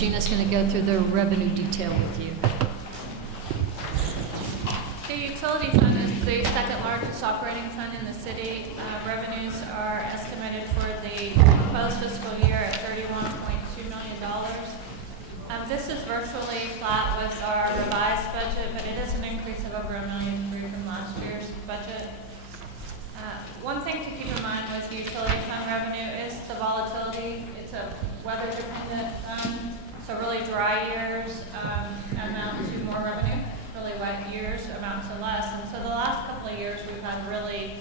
Gina's going to go through the revenue detail with you. The utility fund is the second largest operating fund in the city. Revenues are estimated for the proposed fiscal year at $31.2 million. This is virtually flat with our revised budget, but it is an increase of over $1.3 million from last year's budget. One thing to keep in mind with the utility fund revenue is the volatility. It's a weather-dependent fund, so really dry years amount to more revenue. Really wet years amount to less. And so the last couple of years we've had really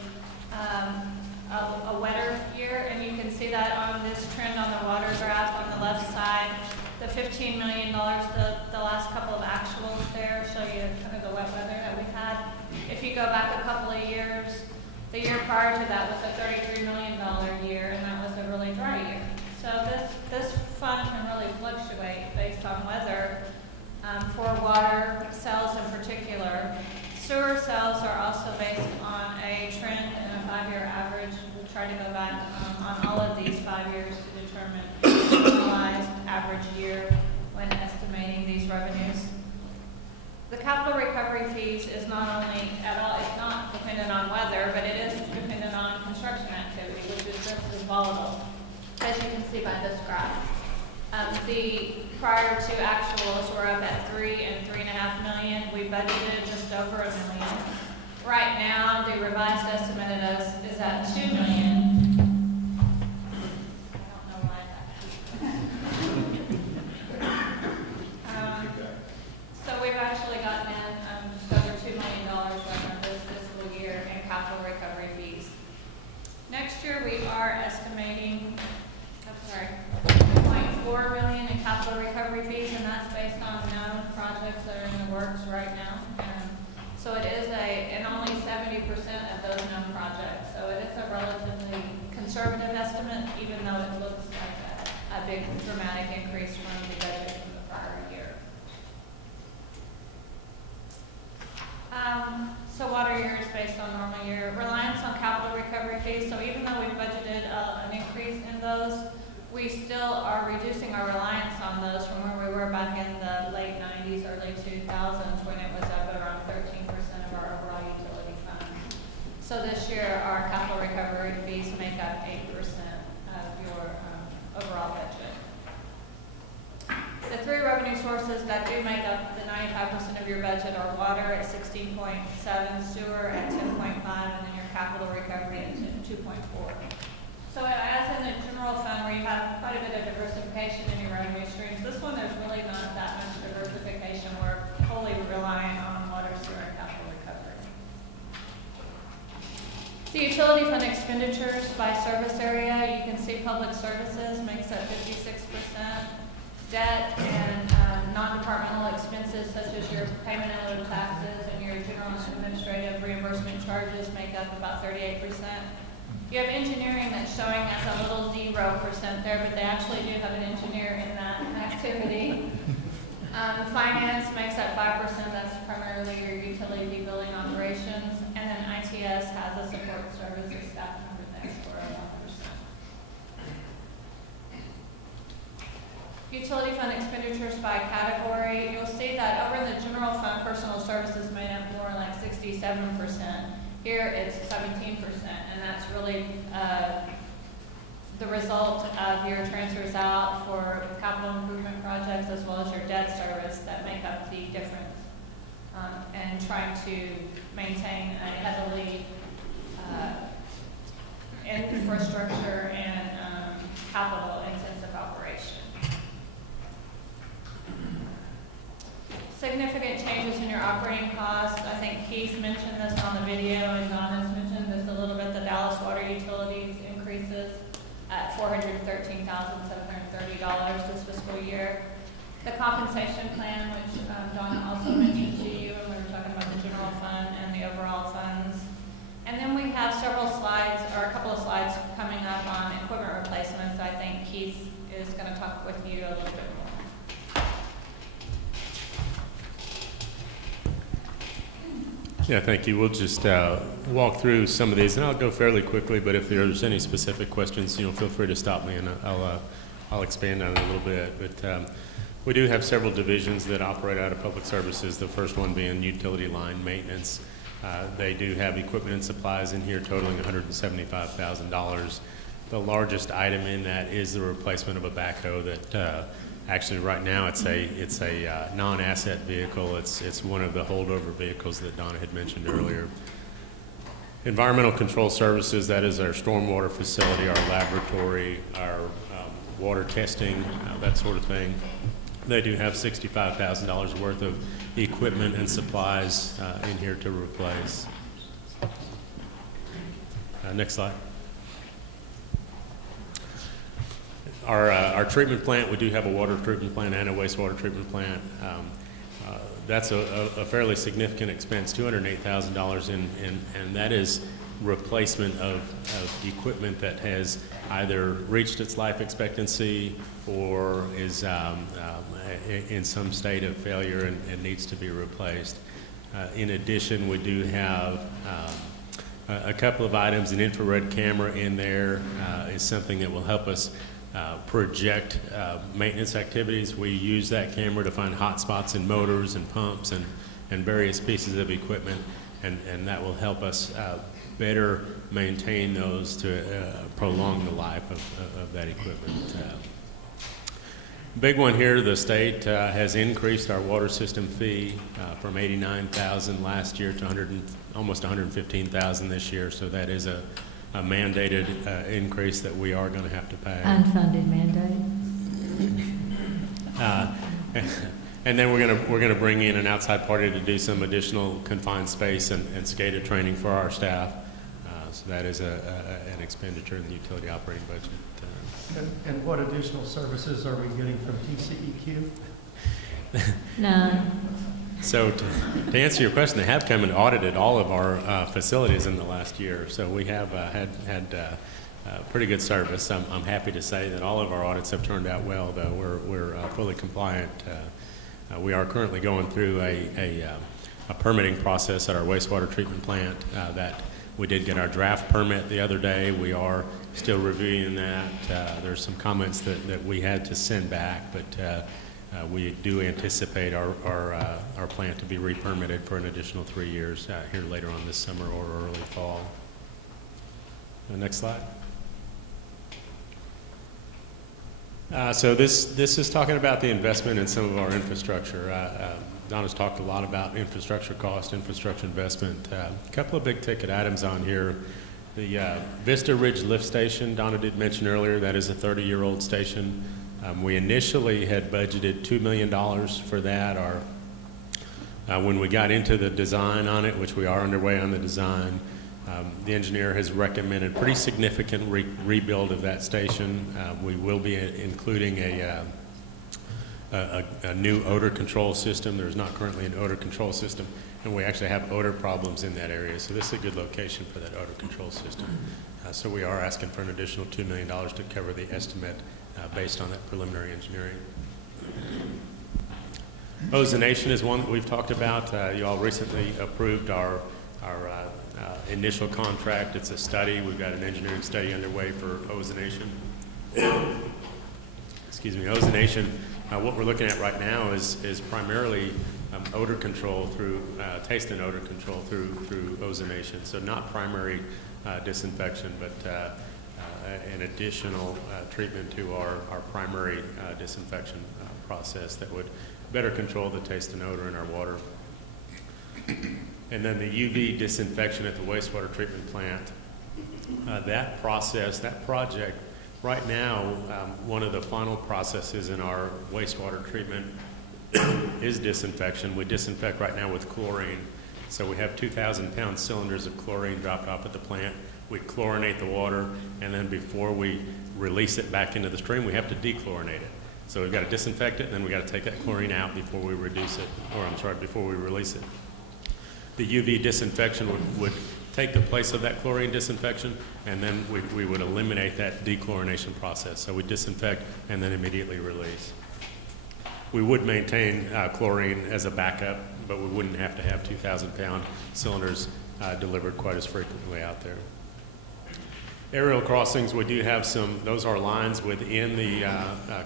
a wetter year, and you can see that on this trend on the water graph on the left side. The $15 million, the last couple of actuals there show you kind of the wet weather that we've had. If you go back a couple of years, the year prior to that was a $33 million year, and that was a really dry year. So this fund can really fluctuate based on weather. For water sales in particular, sewer sales are also based on a trend and a 5-year average. We'll try to go back on all of these 5 years to determine the normalized average year when estimating these revenues. The capital recovery fees is not only at all, it's not dependent on weather, but it is dependent on construction activity, which is just as volatile, as you can see by this graph. The prior to actuals were up at $3 and $3.5 million. We budgeted just over $1 million. Right now, the revised estimate of us is at $2 million. I don't know why that. So we've actually gotten in just over $2 million right now this fiscal year in capital recovery fees. Next year, we are estimating, $0.4 million in capital recovery fees, and that's based on known projects that are in the works right now. So it is and only 70% of those known projects. So it is a relatively conservative estimate, even though it looks like a big dramatic increase from the budget from the prior year. So water year is based on normal year. Reliance on capital recovery fees. So even though we budgeted an increase in those, we still are reducing our reliance on those from where we were back in the late 90s, early 2000s, when it was up at around 13% of our overall utility fund. So this year, our capital recovery fees make up 8% of your overall budget. The three revenue sources that do make up the 95% of your budget are water at 16.7, sewer at 10.5, and then your capital recovery at 2.4. So as in the general fund, where you have quite a bit of diversification in your revenue streams, this one there's really not that much diversification. We're wholly reliant on water, sewer, and capital recovery. The utility fund expenditures by service area, you can see public services makes up 56%. Debt and non-departmental expenses such as your payment and other taxes and your general and administrative reimbursement charges make up about 38%. You have engineering that's showing as a little 0% there, but they actually do have an engineer in that activity. Finance makes up 5%. That's primarily your utility billing operations. And then ITS has a support services staff member there for 1%. Utility fund expenditures by category. You'll see that over in the general fund, personal services made up more like 67%. Here it's 17%, and that's really the result of your transfers out for capital improvement projects as well as your debt service that make up the difference, and trying to maintain a heavily infrastructure and capital intensive operation. Significant changes in your operating costs. I think Keith mentioned this on the video, and Donna's mentioned this a little bit. The Dallas water utilities increases at $413,730 this fiscal year. The compensation plan, which Donna also mentioned to you, and we were talking about the general fund and the overall funds. And then we have several slides, or a couple of slides coming up on equipment replacements. I think Keith is going to talk with you a little bit more. Yeah, thank you. We'll just walk through some of these, and I'll go fairly quickly, but if there's any specific questions, feel free to stop me, and I'll expand on it a little bit. But We do have several divisions that operate out of public services, the first one being utility line maintenance. They do have equipment and supplies in here totaling $175,000. The largest item in that is the replacement of a backhoe that actually right now it's a non-asset vehicle. It's one of the holdover vehicles that Donna had mentioned earlier. Environmental control services, that is our stormwater facility, our laboratory, our water testing, that sort of thing. They do have $65,000 worth of equipment and supplies in here to replace. Next slide. Our treatment plant, we do have a water treatment plant and a wastewater treatment plant. That's a fairly significant expense, $208,000, and that is replacement of equipment that has either reached its life expectancy or is in some state of failure and needs to be replaced. In addition, we do have a couple of items. An infrared camera in there is something that will help us project maintenance activities. We use that camera to find hot spots in motors and pumps and various pieces of equipment, and that will help us better maintain those to prolong the life of that equipment. Big one here, the state has increased our water system fee from $89,000 last year to almost $115,000 this year, so that is a mandated increase that we are going to have to pay. Unfunded mandate. And then we're gonna bring in an outside party to do some additional confined space and SCADA training for our staff. So that is an expenditure in the utility operating budget. And what additional services are we getting from TCEQ? None. So to answer your question, they have come and audited all of our facilities in the last year. So we have had pretty good service. I'm happy to say that all of our audits have turned out well, though we're fully compliant. We are currently going through a permitting process at our wastewater treatment plant that we did get our draft permit the other day. We are still reviewing that. There's some comments that we had to send back, but we do anticipate our plant to be re-permitted for an additional 3 years here later on this summer or early fall. Next slide. So this is talking about the investment in some of our infrastructure. Donna's talked a lot about infrastructure cost, infrastructure investment. A couple of big ticket items on here. The Vista Ridge Lift Station, Donna did mention earlier, that is a 30-year-old station. We initially had budgeted $2 million for that. When we got into the design on it, which we are underway on the design, the engineer has recommended pretty significant rebuild of that station. We will be including a new odor control system. There's not currently an odor control system, and we actually have odor problems in that area, so this is a good location for that odor control system. So we are asking for an additional $2 million to cover the estimate based on that preliminary engineering. Ozonation is one that we've talked about. You all recently approved our initial contract. It's a study. We've got an engineering study underway for ozonation. Excuse me, ozonation. What we're looking at right now is primarily odor control through taste and odor control through ozonation. So not primary disinfection, but an additional treatment to our primary disinfection process that would better control the taste and odor in our water. And then the UV disinfection at the wastewater treatment plant. That project, right now, one of the final processes in our wastewater treatment is disinfection. We disinfect right now with chlorine. So we have 2,000-pound cylinders of chlorine dropped off at the plant. We chlorinate the water, and then before we release it back into the stream, we have to dechlorinate it. So we've got to disinfect it, and then we've got to take that chlorine out before we reduce it, before we release it. The UV disinfection would take the place of that chlorine disinfection, and then we would eliminate that dechlorination process. So we disinfect and then immediately release. We would maintain chlorine as a backup, but we wouldn't have to have 2,000-pound cylinders delivered quite as frequently out there. Aerial crossings, we do have some, those are lines within the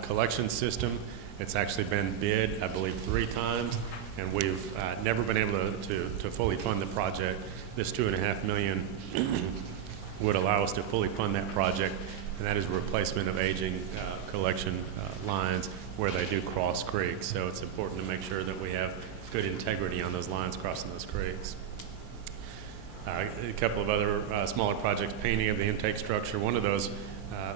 collection system. It's actually been bid, I believe, 3 times, and we've never been able to fully fund the project. This $2.5 million would allow us to fully fund that project, and that is replacement of aging collection lines where they do cross creeks. So it's important to make sure that we have good integrity on those lines crossing those creeks. A couple of other smaller projects, painting of the intake structure. One of those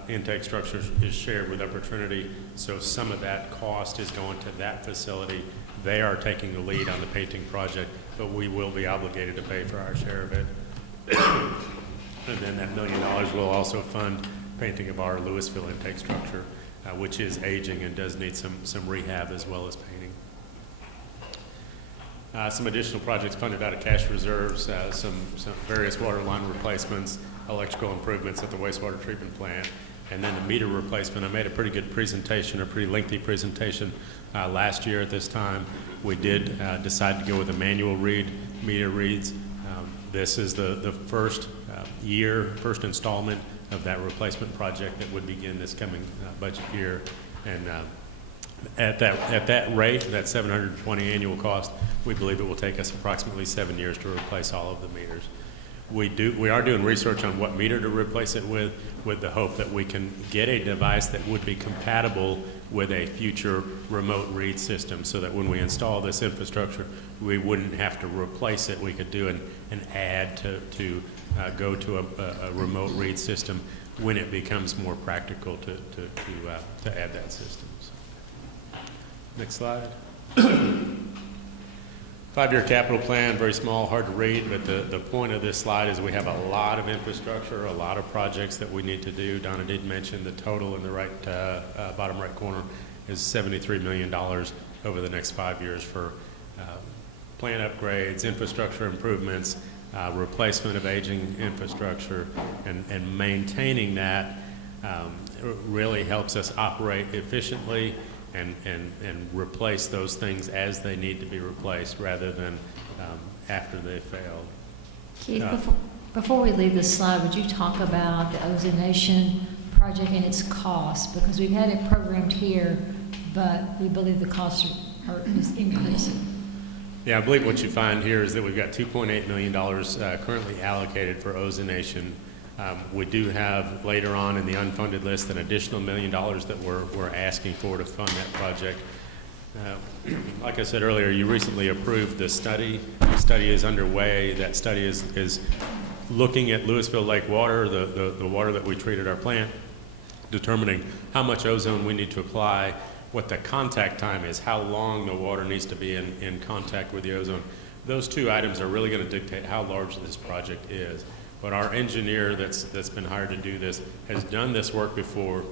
intake structures is shared with Upper Trinity, so some of that cost is going to that facility. They are taking the lead on the painting project, but we will be obligated to pay for our share of it. And then that $1 million will also fund painting of our Lewisville intake structure, which is aging and does need some rehab as well as painting. Some additional projects funded out of cash reserves, some various water line replacements, electrical improvements at the wastewater treatment plant, and then the meter replacement. I made a pretty good presentation, a pretty lengthy presentation last year at this time. We did decide to go with a manual read, meter reads. This is the first first installment of that replacement project that would begin this coming budget year. And at that rate, that $720 annual cost, we believe it will take us approximately 7 years to replace all of the meters. We are doing research on what meter to replace it with the hope that we can get a device that would be compatible with a future remote read system, so that when we install this infrastructure, we wouldn't have to replace it. We could do an add to go to a remote read system when it becomes more practical to add that system. So, next slide. 5-year capital plan, very small, hard to read, but the point of this slide is we have a lot of infrastructure, a lot of projects that we need to do. Donna did mention the total in the right bottom right corner is $73 million over the next 5 years for plant upgrades, infrastructure improvements, replacement of aging infrastructure, and maintaining that really helps us operate efficiently and replace those things as they need to be replaced rather than after they failed. Keith, before we leave this slide, would you talk about the ozonation project and its cost? Because we've had it programmed here, but we believe the cost is increasing. Yeah, I believe what you find here is that we've got $2.8 million currently allocated for ozonation. We do have later on in the unfunded list an additional $1 million that we're asking for to fund that project. Like I said earlier, you recently approved the study. The study is underway. That study is looking at Lewisville Lake water, the water that we treat at our plant, determining how much ozone we need to apply, what the contact time is, how long the water needs to be in contact with the ozone. Those two items are really going to dictate how large this project is. But our engineer that's been hired to do this has done this work before.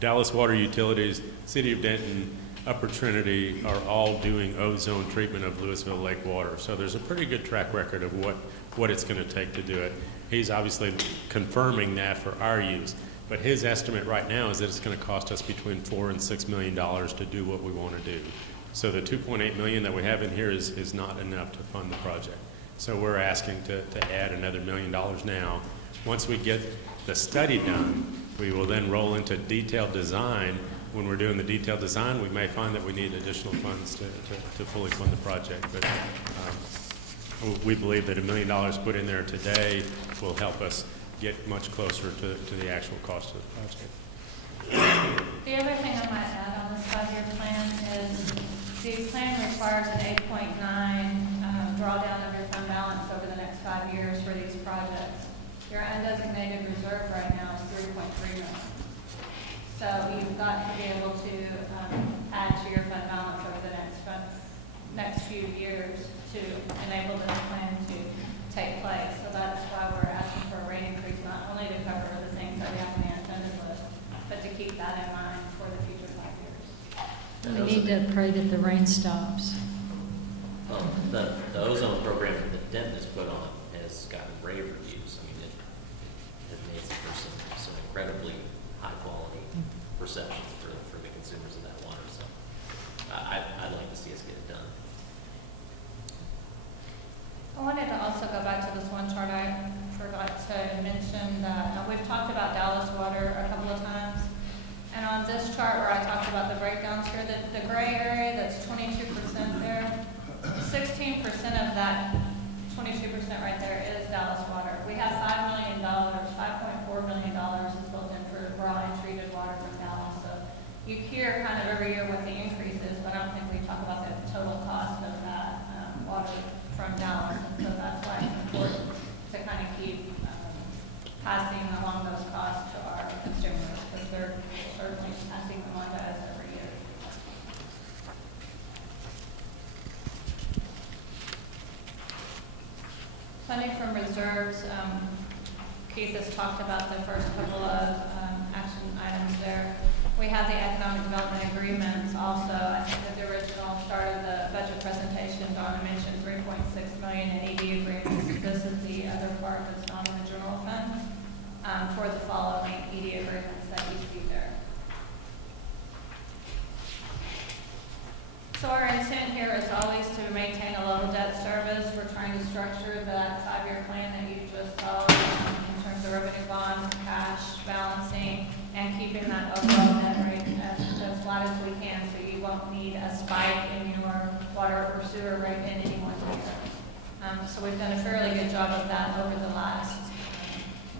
Dallas Water Utilities, City of Denton, Upper Trinity are all doing ozone treatment of Lewisville Lake water. So there's a pretty good track record of what it's going to take to do it. He's obviously confirming that for our use. But his estimate right now is that it's going to cost us between $4 and $6 million to do what we want to do. So the $2.8 million that we have in here is not enough to fund the project. So we're asking to add another $1 million now. Once we get the study done, we will then roll into detailed design. When we're doing the detailed design, we may find that we need additional funds to fully fund the project. But we believe that $1 million put in there today will help us get much closer to the actual cost of the project. The other thing I might add on this 5-year plan is the plan requires an 8.9 drawdown of your fund balance over the next 5 years for these projects. Your undesignated reserve right now is $3.3 million. So you've got to be able to add to your fund balance over the next few years to enable this plan to take place. So that's why we're asking for a rate increase, not only to cover the things that we have on the unfunded list, but to keep that in mind for the future 5 years. We need to pray that the rain stops. Well, the ozone program that Denton has put on has gotten rave reviews. I mean, it made for some incredibly high quality perceptions for the consumers of that water. So I'd like to see us get it done. I wanted to also go back to this one chart. I forgot to mention that we've talked about Dallas Water a couple of times. And on this chart where I talked about the breakdowns here, the the gray area, that's 22% there. 16% of that 22% right there is Dallas Water. We have $5 million, $5.4 million is built in for raw and treated water from Dallas. So you hear kind of every year what the increase is, but I don't think we talk about the total cost of that water from Dallas. And so that's why it's important to kind of keep passing along those costs to our consumers, because they're certainly passing them on to us every year. Funding from reserves, Keith has talked about the first couple of action items there. We have the economic development agreements also. I think at the original start of the budget presentation, Donna mentioned 3.6 million in ED agreements. This is the other part that's not in the general fund for the following ED agreements that you see there. So our intent here is always to maintain a low debt service. We're trying to structure that 5-year plan that you just saw in terms of revenue bonds, cash balancing, and keeping that overall net rate as flat as we can, so you won't need a spike in your water or sewer rate in any one year. So we've done a fairly good job of that over the last,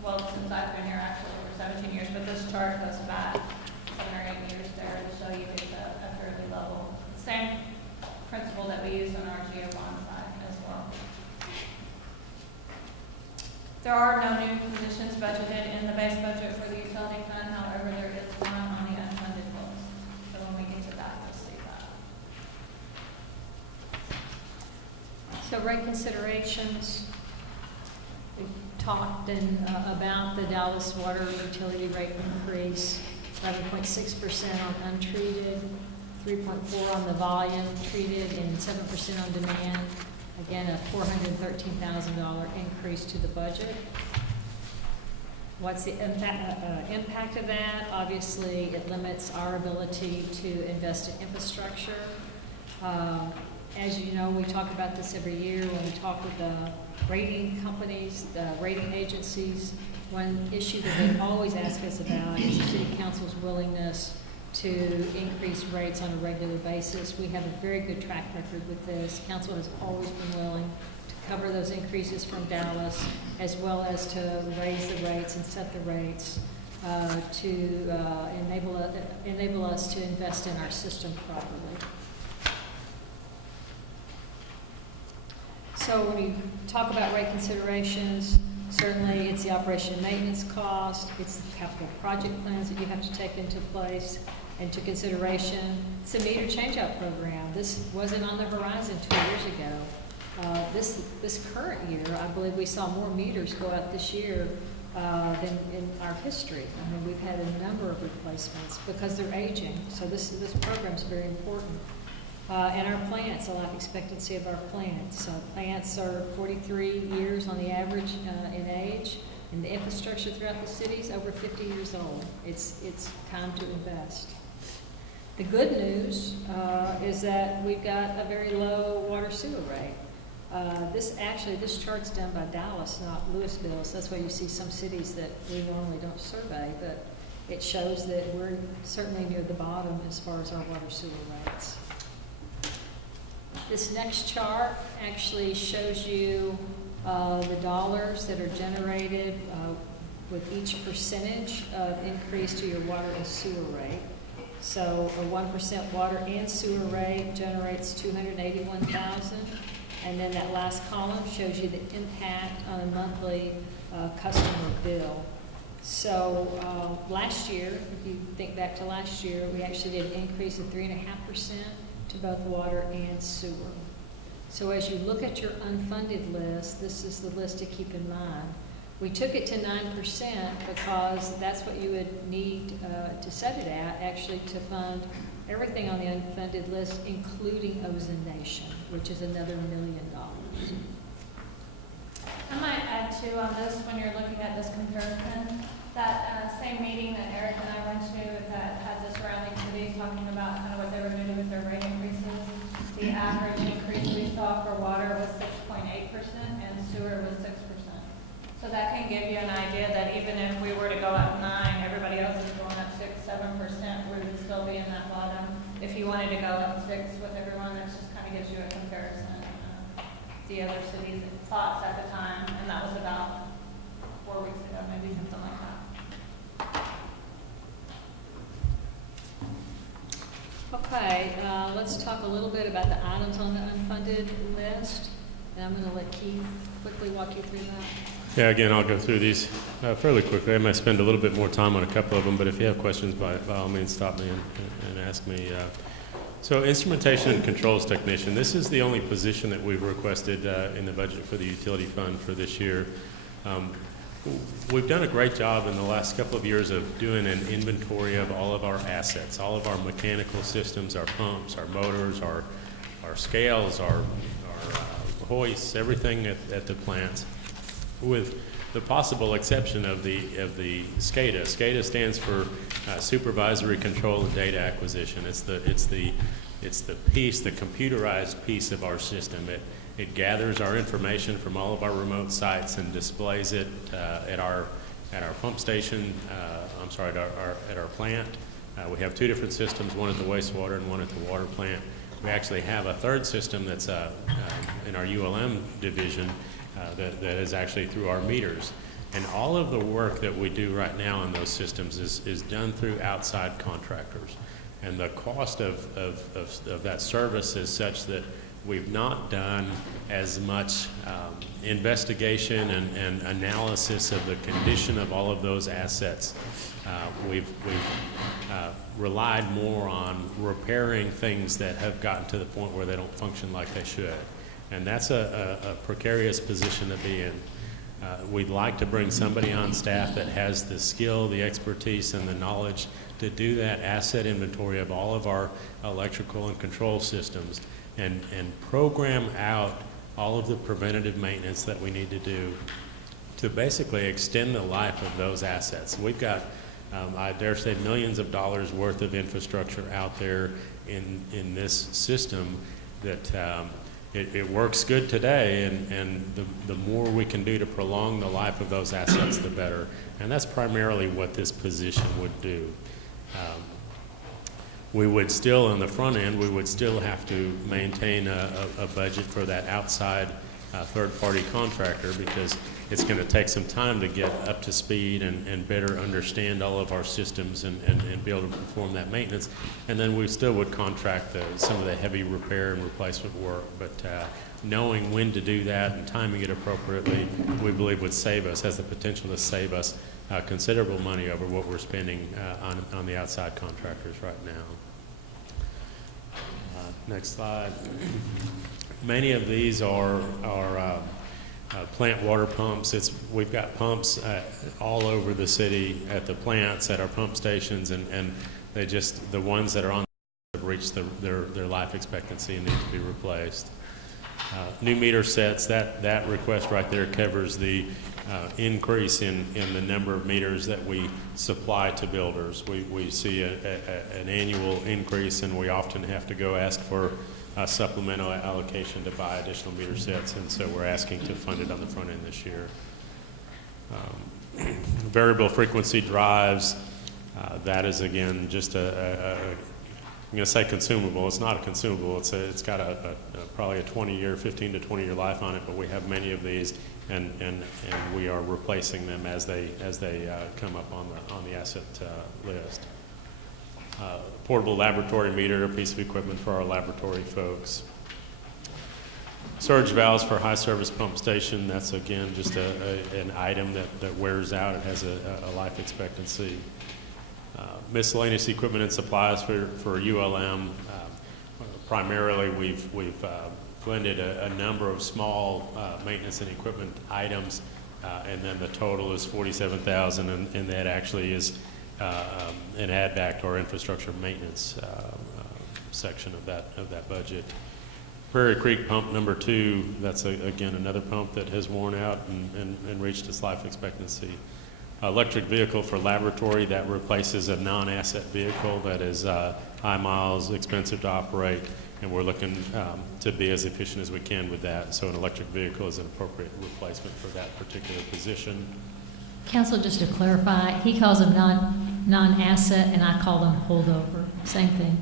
well, since I've been here, actually over 17 years, but this chart goes back 7 or 8 years there to show you it's a fairly level. Same principle that we use on our geo bond side as well. There are no new positions budgeted in the base budget for the utility fund. However, there is one on the unfunded list. So when we get to that, you'll see that. So rate considerations, we talked about the Dallas water utility rate increase, 11.6% on untreated, 3.4 on the volume treated, and 7% on demand. Again, a $413,000 increase to the budget. What's the impact of that? Obviously, it limits our ability to invest in infrastructure. As you know, we talk about this every year when we talk with the rating companies, the rating agencies. One issue that they always ask us about is the city council's willingness to increase rates on a regular basis. We have a very good track record with this. Council has always been willing to cover those increases from Dallas, as well as to raise the rates and set the rates to enable us to invest in our system properly. So when you talk about rate considerations, certainly it's the operation and maintenance cost, it's the capital project plans that you have to take into place, into consideration. It's a meter change-out program. This wasn't on the horizon 2 years ago. This current year, I believe we saw more meters go out this year than in our history. I mean, we've had a number of replacements because they're aging. So this program is very important. And our plants, the life expectancy of our plants. Plants are 43 years on the average in age, and the infrastructure throughout the city is over 50 years old. It's time to invest. The good news is that we've got a very low water sewer rate. This chart's done by Dallas, not Lewisville, so that's why you see some cities that we normally don't survey, but it shows that we're certainly near the bottom as far as our water sewer rates. This next chart actually shows you the dollars that are generated with each percentage of increase to your water and sewer rate. So a 1% water and sewer rate generates $281,000, and then that last column shows you the impact on a monthly customer bill. So last year, if you think back to last year, we actually did an increase of 3.5% to both water and sewer. So as you look at your unfunded list, this is the list to keep in mind. We took it to 9% because that's what you would need to set it at, actually, to fund everything on the unfunded list, including Ozone Nation, which is another $1 million. I might add too on this, when you're looking at this comparison, that same meeting that Eric and I went to that had the surrounding cities talking about kind of what they were doing with their rate increases. The average increase we saw for water was 6.8% and sewer was 6%. So that can give you an idea that even if we were to go up 9%, everybody else is going up 6-7%, we would still be in that bottom. If you you wanted to go up 6 with everyone, that just kind of gives you a comparison. The other cities' thoughts at the time, and that was about 4 weeks ago, maybe something like that. Okay, let's talk a little bit about the items on the unfunded list. And I'm going to let Keith quickly walk you through that. Yeah, again, I'll go through these fairly quickly. I might spend a little bit more time on a couple of them, but if you have questions, by all means, stop me and ask me. So instrumentation and controls technician, this is the only position that we've requested in the budget for the utility fund for this year. We've done a great job in the last couple of years of doing an inventory of all of our assets, all of our mechanical systems, our pumps, our motors, our scales, our hoists, everything at the plants, with the possible exception of the SCADA. SCADA stands for Supervisory Control and Data Acquisition. It's the piece, the computerized piece of our system. It gathers our information from all of our remote sites and displays it at our pump station. At our plant. We have 2 different systems, one at the wastewater and one at the water plant. We actually have a third system that's in our ULM division that is actually through our meters. And all of the work that we do right now in those systems is done through outside contractors. And the cost of that service is such that we've not done as much investigation and analysis of the condition of all of those assets. We've relied more on repairing things that have gotten to the point where they don't function like they should. And that's a precarious position to be in. We'd like to bring somebody on staff that has the skill, the expertise, and the knowledge to do that asset inventory of all of our electrical and control systems and program out all of the preventative maintenance that we need to do to basically extend the life of those assets. We've got, I dare say, millions of dollars worth of infrastructure out there in this system that it works good today, and the more we can do to prolong the life of those assets, the better. And that's primarily what this position would do. We would still, on the front end, we would still have to maintain a budget for that outside third-party contractor, because it's going to take some time to get up to speed and better understand all of our systems and be able to perform that maintenance. And then we still would contract some of the heavy repair and replacement work. But knowing when to do that and timing it appropriately, we believe would save us, has the potential to save us considerable money over what we're spending on the outside contractors right now. Next slide. Many of these are plant water pumps. We've got pumps all over the city at the plants, at our pump stations, and they just, the ones that are on have reached their life expectancy and need to be replaced. New meter sets, that request right there covers the increase in the number of meters that we supply to builders. We see an annual increase, and we often have to go ask for a supplemental allocation to buy additional meter sets, and so we're asking to fund it on the front end this year. Variable frequency drives, that is again just I'm going to say consumable. It's not a consumable. It's got probably a 20-year, 15 to 20-year life on it, but we have many of these, and we are replacing them as they come up on the asset list. Portable laboratory meter, a piece of equipment for our laboratory folks. Surge valves for high service pump station, that's again just an item that wears out. It has a life expectancy. Miscellaneous equipment and supplies for ULM. Primarily we've blended a number of small maintenance and equipment items, and then the total is $47,000, and that actually is an add back to our infrastructure maintenance section of that budget. Prairie Creek pump number 2, that's again another pump that has worn out and reached its life expectancy. Electric vehicle for laboratory, that replaces a non-asset vehicle that is high miles, expensive to operate, and we're looking to be as efficient as we can with that. So an electric vehicle is an appropriate replacement for that particular position. Council, just to clarify, he calls them non-asset, and I call them holdover. Same thing.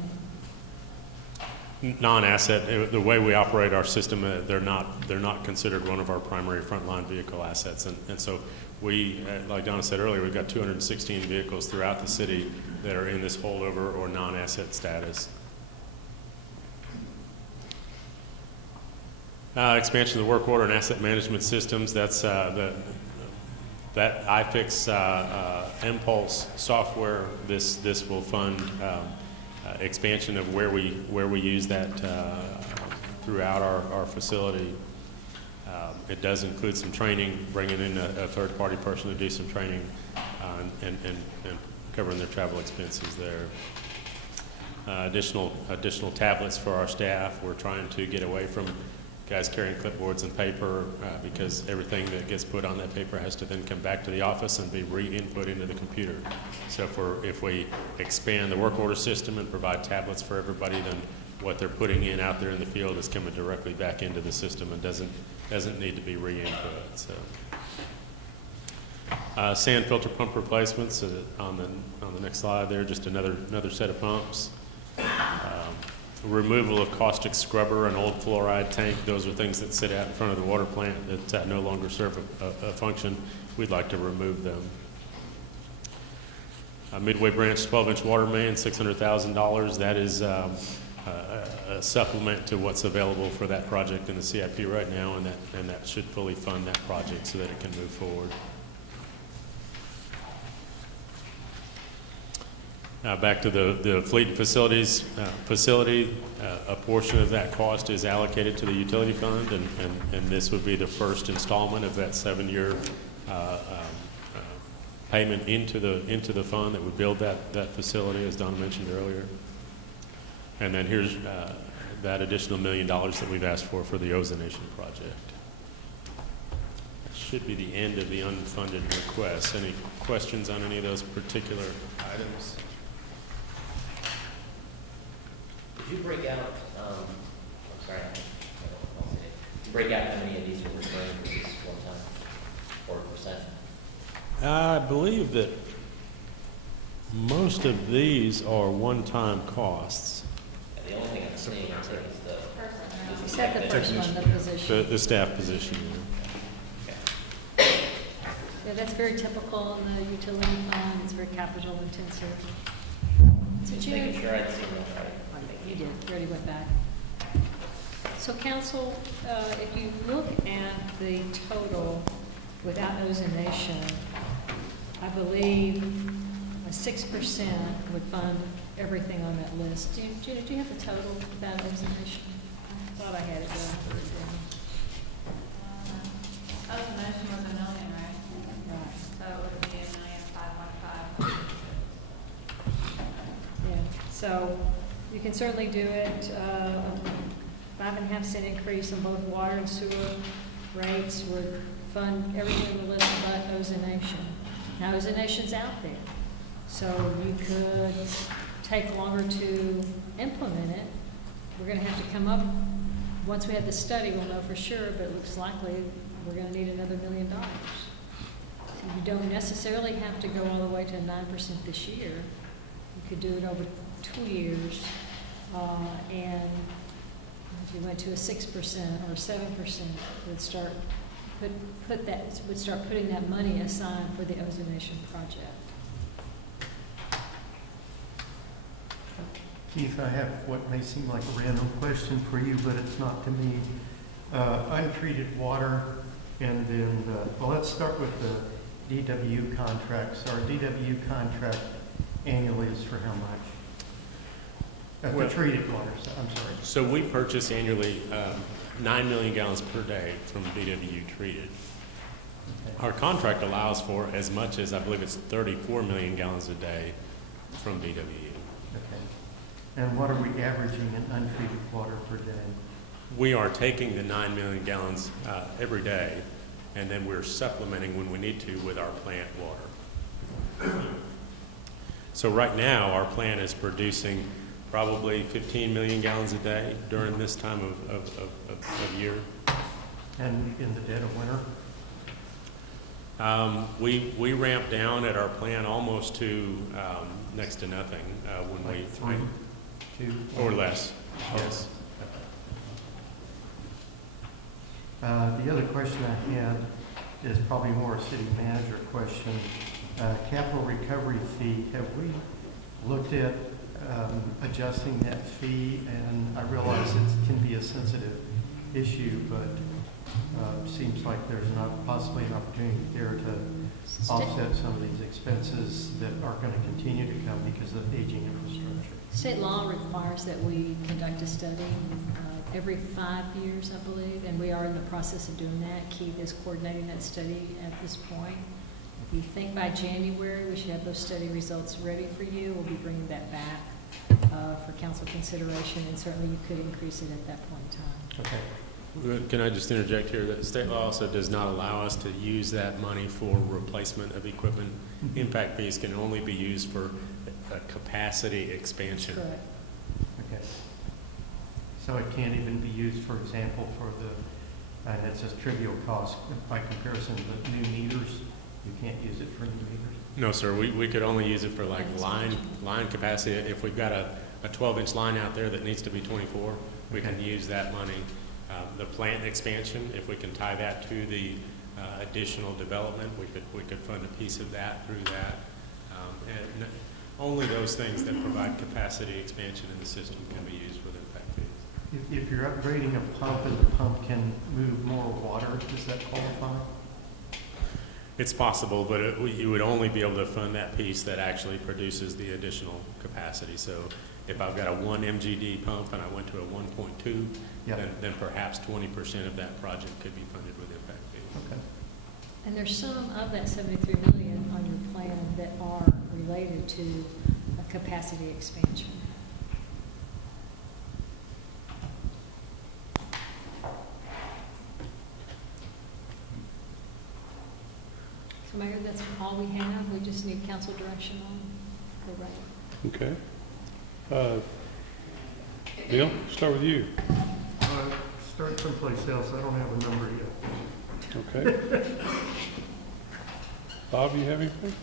non-asset, the way we operate our system, they're not considered one of our primary frontline vehicle assets. And so we, like Donna said earlier, we've got 216 vehicles throughout the city that are in this holdover or non-asset status. Expansion of the work order and asset management systems, that's that iFix Impulse software. This will fund expansion of where we use that throughout our facility. It does include some training, bringing in a third-party person to do some training and covering their travel expenses there. Additional tablets for our staff. We're trying to get away from guys carrying clipboards and paper because everything that gets put on that paper has to then come back to the office and be re-input into the computer. So if we expand the work order system and provide tablets for everybody, then what they're putting in out there in the field is coming directly back into the system and doesn't need to be re-input. So sand filter pump replacements on the next slide there, just another set of pumps. Removal of caustic scrubber and old fluoride tank. Those are things that sit out in front of the water plant that no longer serve a function. We'd like to remove them. Midway Branch 12-inch water main, $600,000. That is a supplement to what's available for that project in the CIP right now, and that should fully fund that project so that it can move forward. Back to the fleet and facilities facility, a portion of that cost is allocated to the utility fund, and this would be the first installment of that 7-year payment into the fund that would build that facility, as Don mentioned earlier. And then here's that additional $1 million that we've asked for the ozonation project. That should be the end of the unfunded requests. Any questions on any of those particular items? Did you break out, I'm sorry, I don't see it. Did you break out how many of these were recurring versus one time, 40%? I believe that most of these are one-time costs. Yeah, the only thing I'm seeing is the Except the first one, the position. The staff position. Yeah, that's very typical in the utility fund. It's very capital intensive. So just Jude, making sure I'd seen that right. you did, you already went back. So council, if you look at the total without ozonation, I believe a 6% would fund everything on that list. Do you have the total without ozonation? I thought I had it down. Ozonation was $1 million, right? Right. So it would be $1,515,000. Yeah, so you can certainly do it, 5.5 cent increase on both water and sewer rates would fund everything on the list but ozonation. Now, ozonation's out there, so you could take longer to implement it. We're gonna have to come up, once we have the study, we'll know for sure, but it looks likely we're gonna need another $1 million. So you don't necessarily have to go all the way to 9% this year. You could do it over 2 years, and if you went to a 6% or 7%, would start putting that money aside for the ozonation project. Keith, I have what may seem like a random question for you, but it's not to me. Untreated water, and then, well, let's start with the DWU contracts. Our DWU contract annually is for how much? Well, The treated water, I'm sorry. So we purchase annually 9 million gallons per day from DWU treated. Okay. Our contract allows for as much as, I believe it's 34 million gallons a day from DWU. Okay. And what are we averaging in untreated water per day? We are taking the 9 million gallons every day, and then we're supplementing when we need to with our plant water. So right now, our plant is producing probably 15 million gallons a day during this time of year. And in the dead of winter? We ramp down at our plant almost to next to nothing when Like we 3, 2, or less. Yes. The other question I had is probably more a city manager question. Capital recovery fee, have we looked at adjusting that fee? And I realize it can be a sensitive issue, but seems like there's not possibly an opportunity there to offset some of these expenses that are going to continue to come because of aging infrastructure. State law requires that we conduct a study every 5 years, I believe, and we are in the process of doing that. Keith is coordinating that study at this point. If you think by January we should have those study results ready for you, we'll be bringing that back for council consideration, and certainly you could increase it at that point in time. Okay. Can I just interject here that state law also does not allow us to use that money for replacement of equipment. Impact fees can only be used for a capacity expansion. Correct. Okay. So it can't even be used, for example, for the, and it's a trivial cost by comparison, but new meters, you can't use it for new meters? No, sir, we could only use it for like line capacity. If we've got a 12-inch line out there that needs to be 24, we can use that money. The plant expansion, if we can tie that to the additional development, we could fund a piece of that through that. And only those things that provide capacity expansion in the system can be used with impact fees. If you're upgrading a pump and the pump can move more water, does that qualify? It's possible, but you would only be able to fund that piece that actually produces the additional capacity. So if I've got a 1 MGD pump and I went to a 1.2, then perhaps 20% of that project could be funded with impact fees. Okay. And there's some of that 73 million on your plan that are related to a capacity expansion. So Mayor, that's all we have. We just need council direction on the rate. Okay. Neil, start with you. Start someplace else. I don't have a number yet. Okay. Bob, you have anything?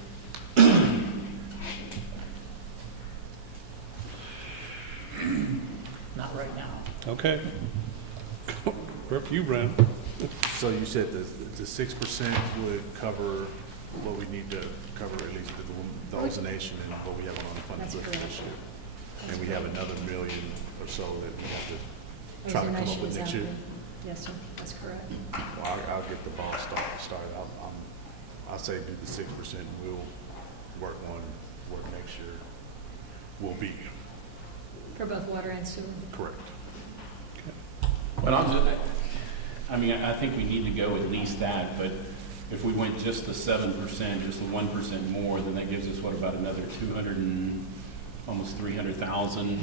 Not right now. Okay. We're up to you, Brandon. So you said the 6% would cover what we need to cover, at least the ozonation and what we have on unfunded That's list correct. this year. And we have another million or so that we have to try to come up with next year. Yes, sir, that's correct. Well, I'll get the ball started. I'll say do the 6%. We'll work next year. We'll be For both water and sewer. correct. But I think we need to go at least that, but if we went just the 7%, just the 1% more, then that gives us, what, about another 200 and almost 300,000.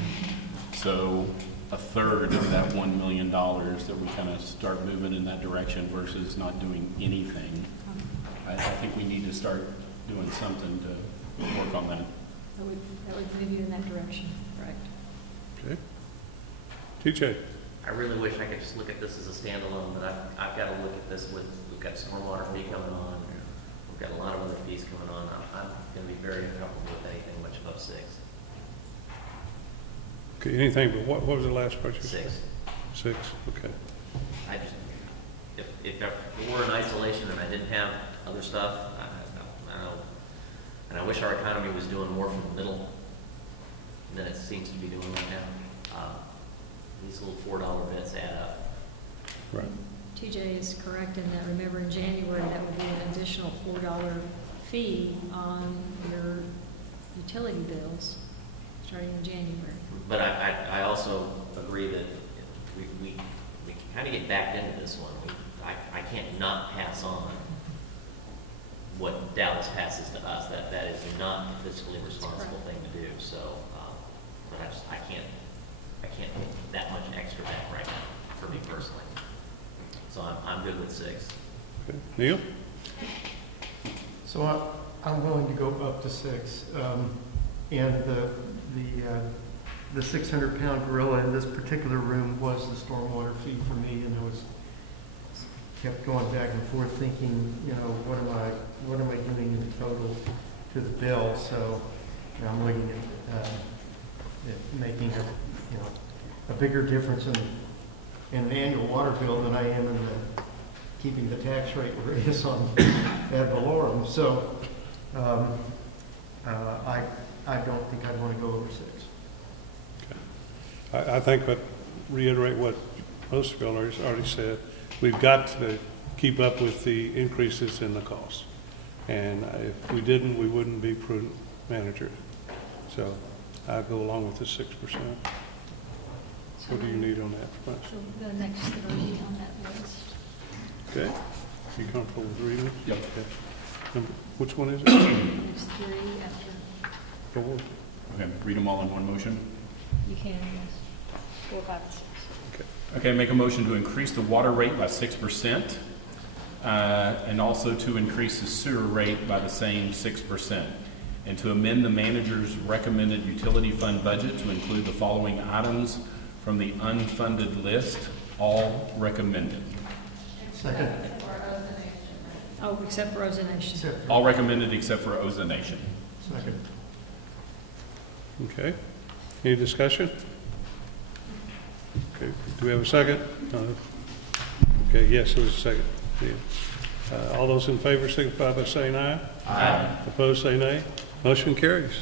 So a third of that $1 million that we kind of start moving in that direction versus not doing anything. I think we need to start doing something to work on that. That would move you in that direction, correct? Okay. TJ. I really wish I could just look at this as a standalone, but I've got to look at this with, we've got stormwater fee coming on, we've got a lot of other fees coming on. I'm going to be very uncomfortable with anything much above 6. Okay, anything, but what was the last part you said? 6. 6, okay. I just, if I were in isolation and I didn't have other stuff, I know, and I wish our economy was doing more from the middle than it seems to be doing right now. These little $4 bits add up. Right. TJ is correct in that. Remember, in January, that would be an additional $4 fee on your utility bills starting in January. But I also agree that we can kind of get backed into this one. I can't not pass on what Dallas passes to us. That is not a fiscally responsible thing to do. So, but I can't take that much extra back right now for me personally. So I'm good with 6. Okay. Neil? So I'm willing to go up to 6. And the 600-pound gorilla in this particular room was the stormwater fee for me, and I was kept going back and forth thinking, what am I doing in total to the bill? So I'm looking at making a bigger difference in in an annual water bill than I am in the, keeping the tax rate where it is on ad valorem. So I don't think I'd want to go over 6. I think reiterate what most of y'all already said. We've got to keep up with the increases in the costs. And if we didn't, we wouldn't be prudent managers. So I go along with the 6%. What do you need on that, Frank? So the next 3 on that list. Okay, you comfortable with reading it? Yep. Okay. Which one is it? Next 3 after, 4? Okay, read them all in one motion. you can, yes. 4, 5, and 6. Okay. Okay, make a motion to increase the water rate by 6%, and also to increase the sewer rate by the same 6%, and to amend the manager's recommended utility fund budget to include the following items from the unfunded list, all recommended. Second. Oh, except for ozonation. Except for- All recommended except for ozonation. Second. Okay. Any discussion? Okay. Do we have a second? Okay, yes, there was a second. Yeah. All those in favor signify by saying aye. Aye. Opposed, say nay. Motion carries.